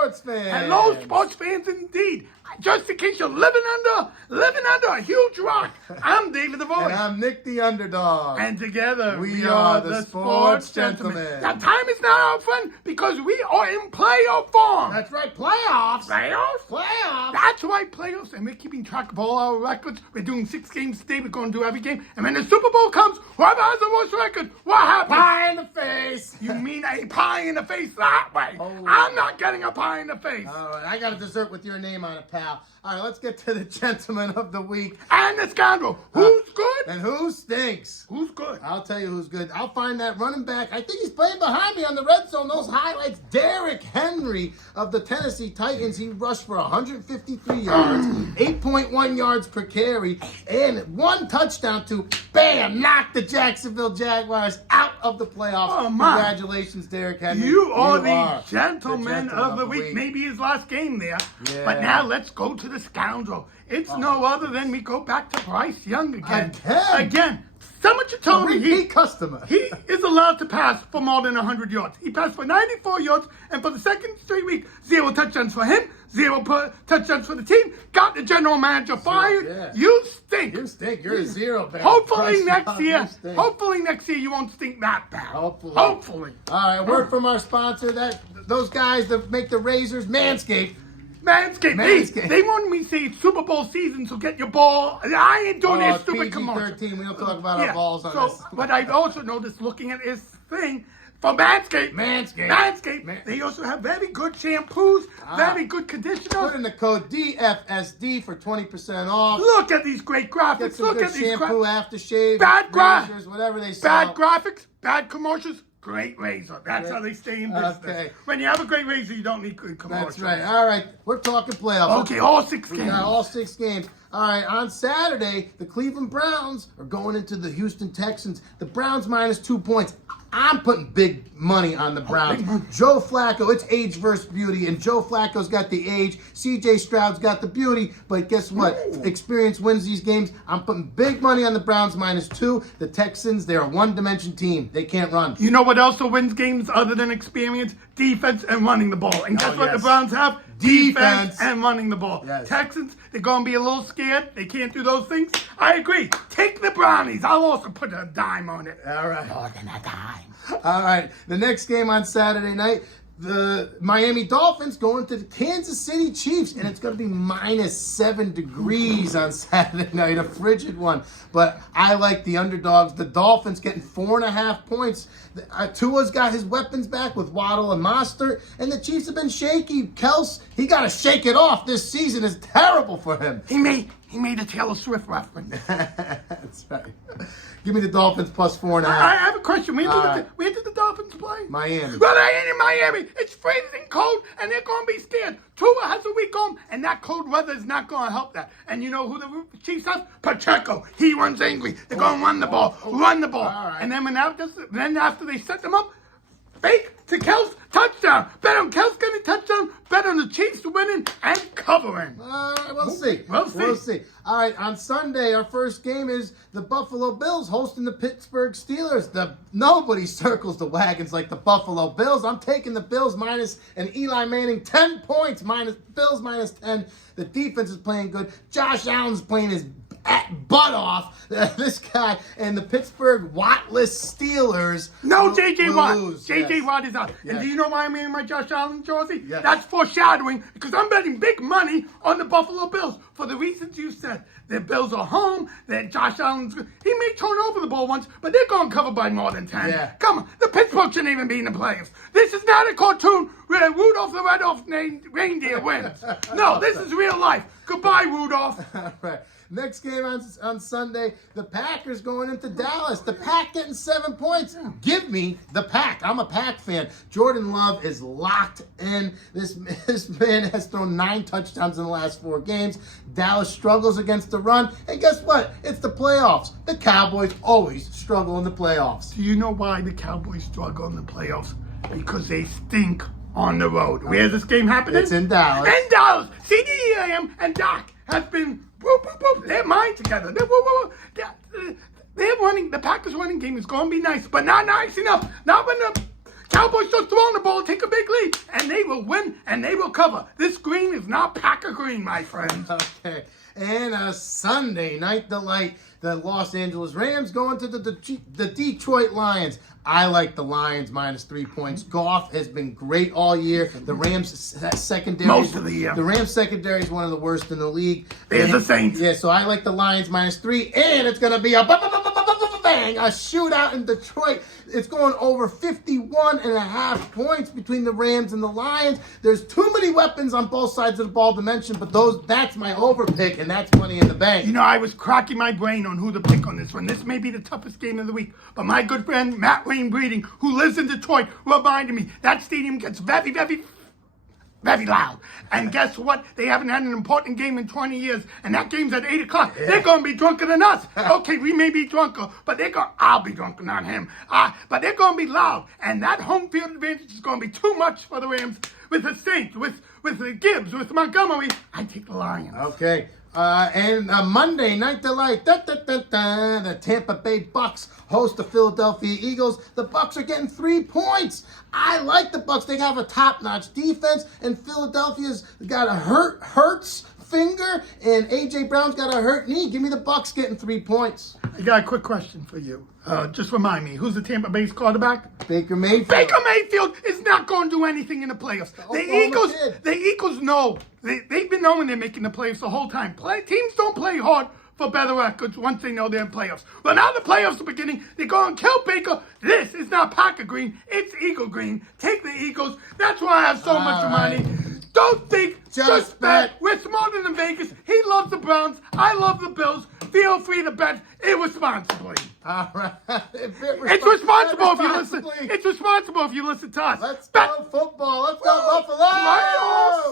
sports fans. Hello, sports fans, indeed. Just in case you're living under a huge rock, I'm David the Voice. And I'm Nick the Underdog. And together, we are the Sports Gentlemen. Now, time is not our friend because we are in playoff form. That's right, playoffs. Playoffs? Playoffs. That's right, playoffs. And we're keeping track of all our records. We're doing 6 games today. We're going to do every game. And when the Super Bowl comes, whoever has the worst record, what happens? Pie in the face. You mean a pie in the face that way? Oh. I'm not getting a pie in the face. All right, I got a dessert with your name on it, pal. All right, let's get to the gentleman of the week. And the scoundrel. Who's good? And who stinks? Who's good? I'll tell you who's good. I'll find that running back. I think he's playing behind me on the red zone. Those highlights. Derrick Henry of the Tennessee Titans. He rushed for 153 yards, 8.1 yards per carry, and 1 touchdown to, bam, knock the Jacksonville Jaguars out of the playoffs. Oh, my. Congratulations, Derrick Henry. You are the gentleman of the week. week. Maybe his last game there. Yeah. But now let's go to the scoundrel. It's no other than we go back to Bryce Young again. Again. Someone should tell me Repeat customer. he is allowed to pass for more than 100 yards. He passed for 94 yards, and for the second straight week, 0 touchdowns for him, 0 touchdowns for the team. Got the general manager fired. Yeah. You stink. You stink. You're a 0, man. Hopefully Bryce next Young, year. you stink. Hopefully next year you won't stink that bad. Hopefully. Hopefully. All right, word from our sponsor that those guys that make the razors, Manscaped. Manscaped. They wanted me to say it's Super Bowl season, so get your ball. I ain't doing this stupid commercial. PG-13. We don't talk about our balls on this. But I've also noticed looking at this thing for Manscaped. They also have very good shampoos, very good conditioners. Put in the code DFSD for 20% off. Look at these great graphics. Get some Look good at these shampoo, aftershave, Bad razors, whatever they sell. Bad graphics, bad commercials. Great razor. That's how they stay in business. Okay. When you have a great razor, you don't need good commercials. That's right. All right, we're talking playoffs. Okay, all 6 games. We got all 6 games. All right, on Saturday, the Cleveland Browns are going into the Houston Texans. The Browns minus 2 points. I'm putting big money on the Browns. Joe Flacco, it's age versus beauty, and Joe Flacco's got the age. C.J. Stroud's got the beauty, but guess what? Experience wins these games. I'm putting big money on the Browns minus 2. The Texans, they're a one-dimension team. They can't run. You know what also wins games other than experience? Defense and running the ball. And guess what the Browns have? Defense and running the ball. Yes. Texans, they're going to be a little scared. They can't do those things. I agree. Take the Brownies. I'll also put a dime on it. All right. More than a dime. All right. The next game on Saturday night, the Miami Dolphins going to the Kansas City Chiefs, and it's going to be minus 7 degrees on Saturday night, a frigid one. But I like the underdogs. The Dolphins getting 4.5 points. Tua's got his weapons back with Waddle and Mostert, and the Chiefs have been shaky. Kels, he got to shake it off. This season is terrible for him. He made a Taylor Swift reference. That's right. Give me the Dolphins plus 4.5. I have a question. Where did the Dolphins play? Miami. Well, they ain't in Miami. It's freezing cold, and they're going to be scared. Tua has a week home, and that cold weather is not going to help that. And you know who the Chiefs have? Pacheco. He runs angry. They're going to run the ball. Run the ball. All right. And then after they set them up, fake to Kels, touchdown. Bet on Kels getting touchdown. Bet on the Chiefs winning and covering. All right, we'll see. We'll see. All right, on Sunday, our first game is the Buffalo Bills hosting the Pittsburgh Steelers. Nobody circles the wagons like the Buffalo Bills. I'm taking the Bills minus and Eli Manning 10 points. Bills minus 10. The defense is playing good. Josh Allen's playing his butt off. This guy and the Pittsburgh Wattless Steelers. No, J.J. Watt. Lose. J.J. Yes. Watt is out. Yes. And do you know why I'm wearing my Josh Allen jersey? Yes. That's foreshadowing because I'm betting big money on the Buffalo Bills for the reasons you said. The Bills are home. That Josh Allen's he may turn over the ball once, but they're going to cover by more than 10. Yeah. Come on, the Pittsburgh shouldn't even be in the playoffs. This is not a cartoon where Rudolph the Red-Nosed Reindeer wins. No, this is real life. Goodbye, Rudolph. All right. Next game on Sunday, the Packers going into Dallas. The Pack getting 7 points. Give me the Pack. I'm a Pack fan. Jordan Love is locked in. This man has thrown 9 touchdowns in the last 4 games. Dallas struggles against the run. And guess what? It's the playoffs. The Cowboys always struggle in the playoffs. Do you know why the Cowboys struggle in the playoffs? Because they stink on the road. Where's this game happening? It's in Dallas. In Dallas. CeeDee Lamb and Doc has been whoop, whoop, whoop. They're mine together. They're, whoop, whoop, whoop. They're running. The Packers running game is going to be nice, but not nice enough. Not when the Cowboys start throwing the ball, take a big lead, and they will win and they will cover. This green is not Packer green, my friends. Okay. And a Sunday night delight. The Los Angeles Rams going to the Detroit Lions. I like the Lions minus 3 points. Goff has been great all year. The Rams secondary. Most of the year. The Rams secondary is one of the worst in the league. There's the Saints. Yeah, so I like the Lions minus 3. And it's going to be a bang, a shootout in Detroit. It's going over 51.5 points between the Rams and the Lions. There's too many weapons on both sides of the ball to mention, but that's my over pick, and that's money in the bank. You know, I was cracking my brain on who to pick on this one. This may be the toughest game of the week, but my good friend Matt Wayne Breeding, who lives in Detroit, reminded me that stadium gets very, very, very loud. And guess what? They haven't had an important game in 20 years, and that game's at 8 o'clock. Yeah. They're going to be drunker than us. Okay, we may be drunker, but I'll be drunker, not him. But they're going to be loud, and that home field advantage is going to be too much for the Rams. With the Saints, with the Gibbs, with Montgomery, I take the Lions. Okay. And Monday night delight, the Tampa Bay Bucks host the Philadelphia Eagles. The Bucks are getting 3 points. I like the Bucks. They have a top-notch defense, and Philadelphia's got a Hurts finger, and A.J. Brown's got a hurt knee. Give me the Bucks getting 3 points. I got a quick question for you. Just remind me, who's the Tampa Bay's quarterback? Baker Mayfield. Baker Mayfield is not going to do anything in the playoffs. The Eagles know. They've been knowing they're making the playoffs the whole time. Teams don't play hard for better records once they know they're in playoffs. But now the playoffs are beginning. They're going to kill Baker. This is not Packer green. It's Eagle green. Take the Eagles. That's why I have so much money. Don't think, just bet. We're smarter than Vegas. He loves the Browns. I love the Bills. Feel free to bet irresponsibly. All right. It's responsible if you listen. It's responsible if you listen to us. Let's go football. Let's go Buffalo.